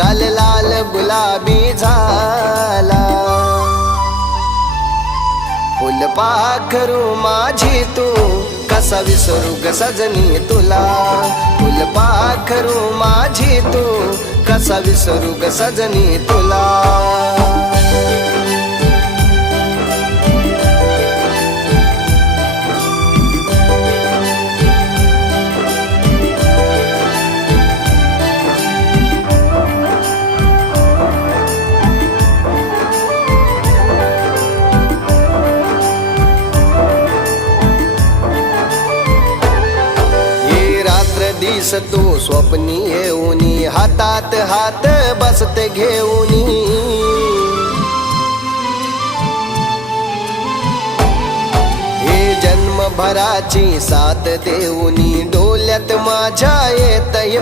गाल लाल गुलाबी झाला. फुलपाखरू माझी तू कसा विसरू ग सजनी तुला. फुलपाखरू माझी तू कसा विसरू ग सजनी तुला. दिस तू स्वप्नी येऊनी हातात हात बसते घेऊनी. हे जन्मभराची साथ देऊनी डोल्यात माझ्या येतय